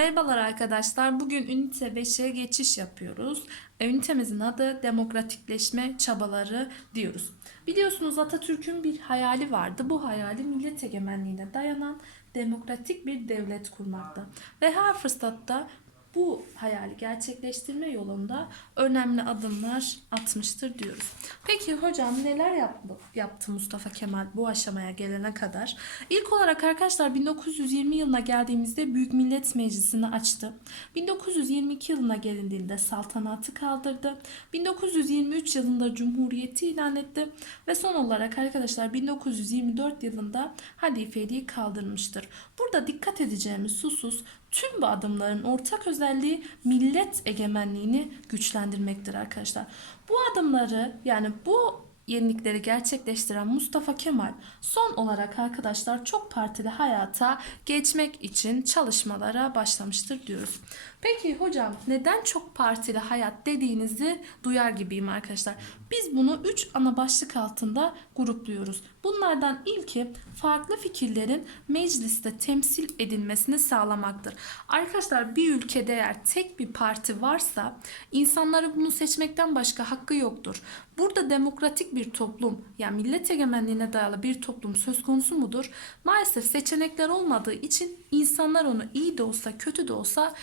Merhabalar arkadaşlar. Bugün ünite 5'e geçiş yapıyoruz. E, Ünitemizin adı demokratikleşme çabaları diyoruz. Biliyorsunuz Atatürk'ün bir hayali vardı. Bu hayali millet egemenliğine dayanan demokratik bir devlet kurmaktı. Ve her fırsatta bu hayali gerçekleştirme yolunda önemli adımlar atmıştır diyoruz. Peki hocam neler yaptı, yaptı Mustafa Kemal bu aşamaya gelene kadar? İlk olarak arkadaşlar 1920 yılına geldiğimizde Büyük Millet Meclisi'ni açtı. 1922 yılına gelindiğinde saltanatı kaldırdı. 1923 yılında Cumhuriyeti ilan etti. Ve son olarak arkadaşlar 1924 yılında halifeliği kaldırmıştır. Burada dikkat edeceğimiz husus tüm bu adımların ortak özelliği millet egemenliğini güçlendirmektir arkadaşlar. Bu adımları yani bu yenilikleri gerçekleştiren Mustafa Kemal son olarak arkadaşlar çok partili hayata geçmek için çalışmalara başlamıştır diyoruz. Peki hocam neden çok partili hayat dediğinizi duyar gibiyim arkadaşlar. Biz bunu 3 ana başlık altında grupluyoruz. Bunlardan ilki farklı fikirlerin mecliste temsil edilmesini sağlamaktır. Arkadaşlar bir ülkede eğer tek bir parti varsa insanları bunu seçmekten başka hakkı yoktur. Burada demokratik bir toplum yani millet egemenliğine dayalı bir toplum söz konusu mudur? Maalesef seçenekler olmadığı için insanlar onu iyi de olsa kötü de olsa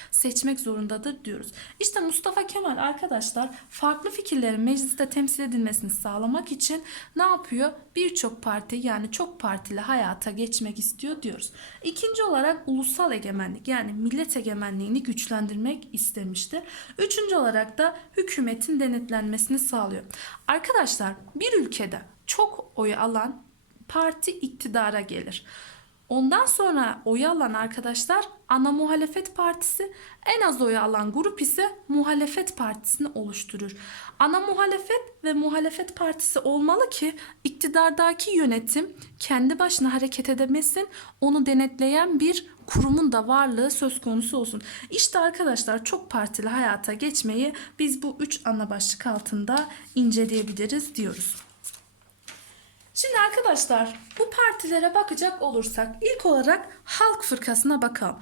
seçmek zorundadır diyoruz. İşte Mustafa Kemal arkadaşlar farklı fikirlerin mecliste temsil edilmesini sağlamak için ne yapıyor? Birçok parti yani çok partili hayata geçmek istiyor diyoruz. İkinci olarak ulusal egemenlik yani millet egemenliğini güçlendirmek istemiştir. Üçüncü olarak da hükümetin denetlenmesini sağlıyor. Arkadaşlar bir ülkede çok oyu alan parti iktidara gelir. Ondan sonra oyu alan arkadaşlar ana muhalefet partisi, en az oyu alan grup ise muhalefet partisini oluşturur. Ana muhalefet ve muhalefet partisi olmalı ki iktidardaki yönetim kendi başına hareket edemesin, onu denetleyen bir kurumun da varlığı söz konusu olsun. İşte arkadaşlar çok partili hayata geçmeyi biz bu üç ana başlık altında inceleyebiliriz diyoruz. Şimdi arkadaşlar bu partilere bakacak olursak ilk olarak Halk Fırkası'na bakalım.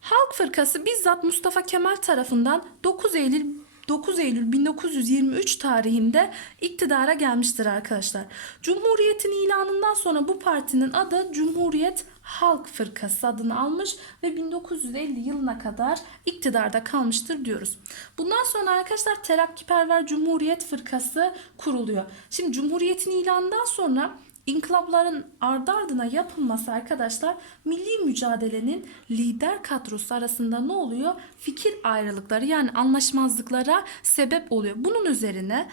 Halk Fırkası bizzat Mustafa Kemal tarafından 9 Eylül 9 Eylül 1923 tarihinde iktidara gelmiştir arkadaşlar. Cumhuriyetin ilanından sonra bu partinin adı Cumhuriyet Halk Fırkası adını almış ve 1950 yılına kadar iktidarda kalmıştır diyoruz. Bundan sonra arkadaşlar Terakkiperver Cumhuriyet Fırkası kuruluyor. Şimdi Cumhuriyetin ilanından sonra İnkılapların ardı ardına yapılması arkadaşlar milli mücadelenin lider kadrosu arasında ne oluyor? Fikir ayrılıkları yani anlaşmazlıklara sebep oluyor. Bunun üzerine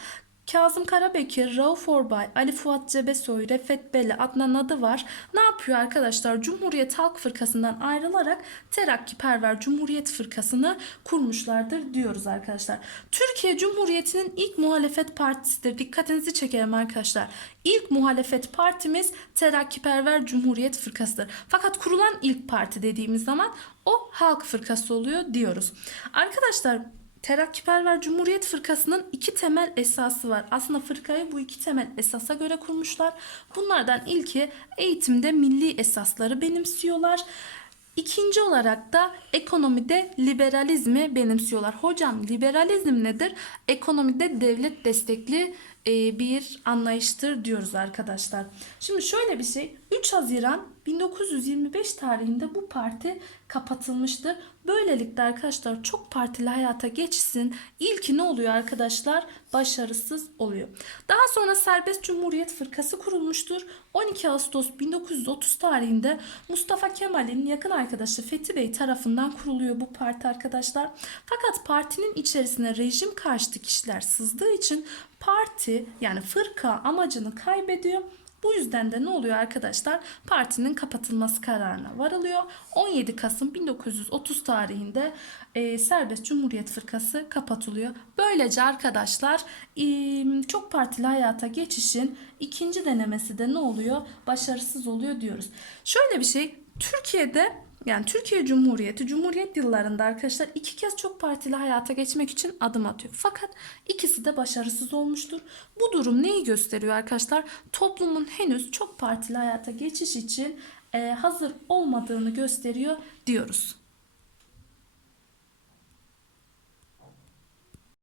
Kazım Karabekir, Rauf Orbay, Ali Fuat Cebesoy, Refet Beli, Adnan adı var. Ne yapıyor arkadaşlar? Cumhuriyet Halk Fırkası'ndan ayrılarak Terakkiperver Cumhuriyet Fırkası'nı kurmuşlardır diyoruz arkadaşlar. Türkiye Cumhuriyeti'nin ilk muhalefet partisidir. Dikkatinizi çekelim arkadaşlar. İlk muhalefet partimiz Terakkiperver Cumhuriyet Fırkası'dır. Fakat kurulan ilk parti dediğimiz zaman o Halk Fırkası oluyor diyoruz. Arkadaşlar Terakkiperver Cumhuriyet Fırkası'nın iki temel esası var. Aslında fırkayı bu iki temel esasa göre kurmuşlar. Bunlardan ilki eğitimde milli esasları benimsiyorlar. İkinci olarak da ekonomide liberalizmi benimsiyorlar. Hocam liberalizm nedir? Ekonomide devlet destekli e, bir anlayıştır diyoruz arkadaşlar. Şimdi şöyle bir şey 3 Haziran 1925 tarihinde bu parti kapatılmıştı. Böylelikle arkadaşlar çok partili hayata geçsin. İlki ne oluyor arkadaşlar? Başarısız oluyor. Daha sonra Serbest Cumhuriyet Fırkası kurulmuştur. 12 Ağustos 1930 tarihinde Mustafa Kemal'in yakın arkadaşı Fethi Bey tarafından kuruluyor bu parti arkadaşlar. Fakat partinin içerisine rejim karşıtı kişiler sızdığı için parti yani fırka amacını kaybediyor. Bu yüzden de ne oluyor arkadaşlar? Partinin kapatılması kararına varılıyor. 17 Kasım 1930 tarihinde e, Serbest Cumhuriyet Fırkası kapatılıyor. Böylece arkadaşlar e, çok partili hayata geçişin ikinci denemesi de ne oluyor? Başarısız oluyor diyoruz. Şöyle bir şey Türkiye'de yani Türkiye Cumhuriyeti Cumhuriyet yıllarında arkadaşlar iki kez çok partili hayata geçmek için adım atıyor. Fakat ikisi de başarısız olmuştur. Bu durum neyi gösteriyor arkadaşlar? Toplumun henüz çok partili hayata geçiş için e, hazır olmadığını gösteriyor diyoruz.